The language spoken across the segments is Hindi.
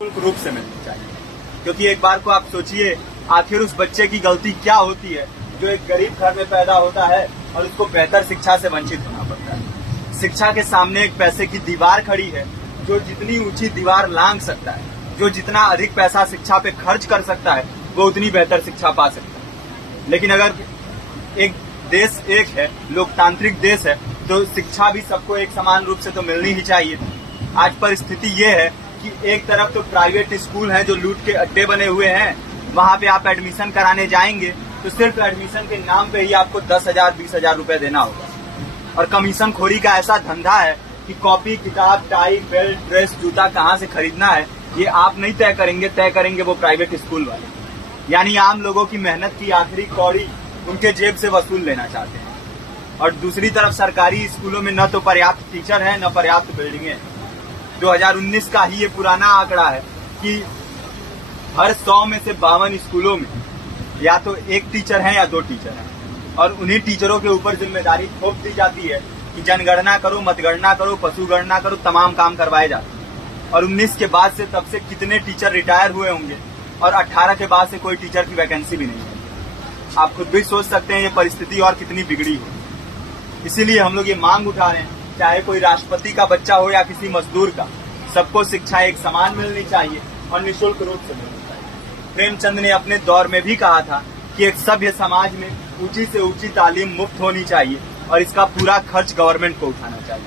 निःशुल्क रूप से मिलनी चाहिए। क्योंकि एक बार को आप सोचिए, आखिर उस बच्चे की गलती क्या होती है जो एक गरीब घर में पैदा होता है और उसको बेहतर शिक्षा से वंचित होना पड़ता है। शिक्षा के सामने एक पैसे की दीवार खड़ी है, जो जितनी ऊंची दीवार लांघ सकता है, जो जितना अधिक पैसा शिक्षा पे खर्च कर सकता है, वो उतनी बेहतर शिक्षा पा सकता है। लेकिन अगर एक देश एक है, लोकतांत्रिक देश है, तो शिक्षा भी सबको एक समान रूप से तो मिलनी ही चाहिए। आज परिस्थिति ये है कि एक तरफ तो प्राइवेट स्कूल हैं जो लूट के अड्डे बने हुए हैं, वहां पे आप एडमिशन कराने जाएंगे तो सिर्फ एडमिशन के नाम पे ही आपको 10,000 20,000 रुपए देना होगा। और कमीशन खोरी का ऐसा धंधा है कि कॉपी, किताब, टाई, बेल्ट, ड्रेस, जूता कहाँ से खरीदना है ये आप नहीं तय करेंगे वो प्राइवेट स्कूल वाले। यानी आम लोगों की मेहनत की आखिरी कौड़ी उनके जेब से वसूल लेना चाहते हैं। और दूसरी तरफ सरकारी स्कूलों में न तो पर्याप्त टीचर है, न पर्याप्त बिल्डिंगे हैं। 2019 का ही ये पुराना आंकड़ा है कि हर 100 में से 52 स्कूलों में या तो एक टीचर है या 2 टीचर हैं। और उन्हीं टीचरों के ऊपर जिम्मेदारी थोप दी जाती है कि जनगणना करो, मतगणना करो, पशु गणना करो, तमाम काम करवाए जाते हैं। और 19 के बाद से तब से कितने टीचर रिटायर हुए होंगे और 18 के बाद से कोई टीचर की वैकेंसी भी नहीं है। आप खुद भी सोच सकते हैं ये परिस्थिति और कितनी बिगड़ी हो। इसीलिए हम लोग ये मांग उठा रहे हैं, चाहे कोई राष्ट्रपति का बच्चा हो या किसी मजदूर का, सबको शिक्षा एक समान मिलनी चाहिए और निःशुल्क रूप से मिलनी चाहिए। प्रेमचंद ने अपने दौर में भी कहा था कि एक सभ्य समाज में ऊंची से ऊंची तालीम मुफ्त होनी चाहिए और इसका पूरा खर्च गवर्नमेंट को उठाना चाहिए,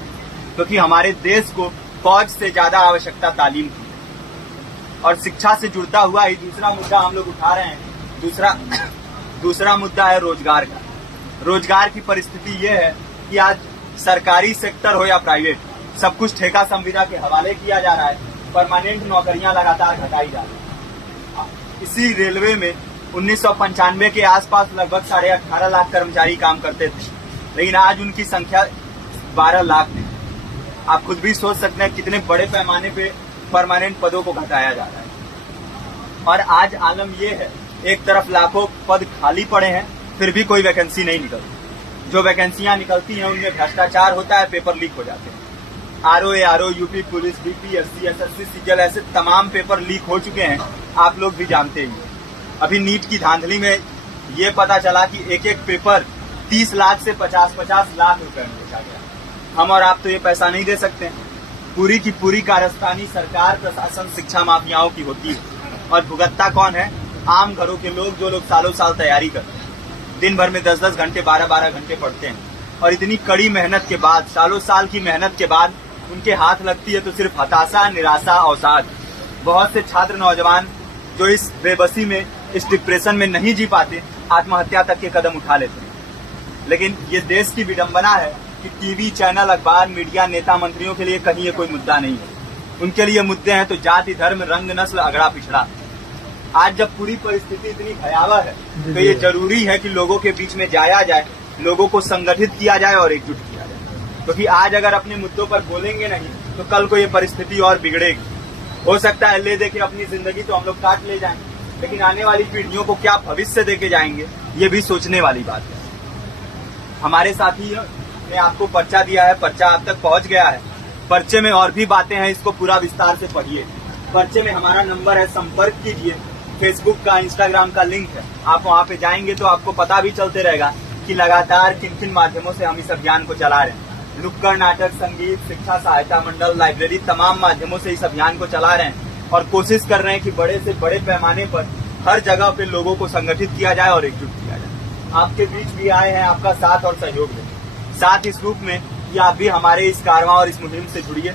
क्योंकि हमारे देश को फौज से ज्यादा आवश्यकता तालीम की है। और शिक्षा से जुड़ता हुआ ही दूसरा मुद्दा हम लोग उठा रहे हैं। दूसरा मुद्दा है रोजगार का। रोजगार की परिस्थिति ये है कि आज सरकारी सेक्टर हो या प्राइवेट, सब कुछ ठेका संविदा के हवाले किया जा रहा है। परमानेंट नौकरियां लगातार घटाई जा रही है। इसी रेलवे में 1995 के आसपास लगभग 18.5 लाख कर्मचारी काम करते थे, लेकिन आज उनकी संख्या 12 लाख है। आप खुद भी सोच सकते हैं कितने बड़े पैमाने पे परमानेंट पदों को घटाया जा रहा है। और आज आलम ये है, एक तरफ लाखों पद खाली पड़े हैं, फिर भी कोई वैकेंसी नहीं निकलती। जो वैकेंसियां निकलती हैं उनमें भ्रष्टाचार होता है, पेपर लीक हो जाते हैं। RO, UP police, BPSC, SSC, CGL, ऐसे तमाम पेपर लीक हो चुके हैं, आप लोग भी जानते ही हैं। अभी नीट की धांधली में ये पता चला कि एक एक पेपर 30 लाख से 50-50 लाख रुपए में बेचा गया। हम और आप तो ये पैसा नहीं दे सकते। पूरी की पूरी कारस्तानी सरकार, प्रशासन, शिक्षा माफियाओं की होती है। और भुगतता कौन है? आम घरों के लोग, जो लोग सालों साल तैयारी करते हैं, दिन भर में 10-10 घंटे, 12-12 घंटे पढ़ते हैं। और इतनी कड़ी मेहनत के बाद, सालों साल की मेहनत के बाद उनके हाथ लगती है तो सिर्फ हताशा, निराशा, अवसाद। बहुत से छात्र नौजवान जो इस बेबसी में, इस डिप्रेशन में नहीं जी पाते, आत्महत्या तक के कदम उठा लेते हैं। लेकिन ये देश की विडंबना है कि टीवी चैनल, अखबार, मीडिया, नेता, मंत्रियों के लिए कहीं ये कोई मुद्दा नहीं है। उनके लिए मुद्दे हैं तो जाति, धर्म, रंग, नस्ल, अगड़ा पिछड़ा। आज जब पूरी परिस्थिति इतनी भयावह है तो ये जरूरी है कि लोगों के बीच में जाया जाए, लोगों को संगठित किया जाए और एकजुट किया जाए। क्योंकि आज अगर अपने मुद्दों पर बोलेंगे नहीं तो कल को ये परिस्थिति और बिगड़ेगी। हो सकता है ले दे के अपनी जिंदगी तो हम लोग काट ले जाएंगे, लेकिन आने वाली पीढ़ियों को क्या भविष्य देके जाएंगे, ये भी सोचने वाली बात है। हमारे साथी ने आपको पर्चा दिया है, पर्चा आप तक पहुंच गया है। पर्चे में और भी बातें हैं, इसको पूरा विस्तार से पढ़िए। पर्चे में हमारा नंबर है, संपर्क कीजिए। फेसबुक का, इंस्टाग्राम का लिंक है, आप वहां पे जाएंगे तो आपको पता भी चलते रहेगा कि लगातार किन किन माध्यमों से हम इस अभियान को चला रहे हैं। नुक्कड़ नाटक, संगीत, शिक्षा सहायता मंडल, लाइब्रेरी, तमाम माध्यमों से इस अभियान को चला रहे हैं और कोशिश कर रहे हैं कि बड़े से बड़े पैमाने पर हर जगह पे लोगों को संगठित किया जाए और एकजुट किया जाए। आपके बीच भी आए हैं आपका साथ और सहयोग दें। साथ इस रूप में कि आप भी हमारे इस कारवां और इस मुहिम से जुड़िए।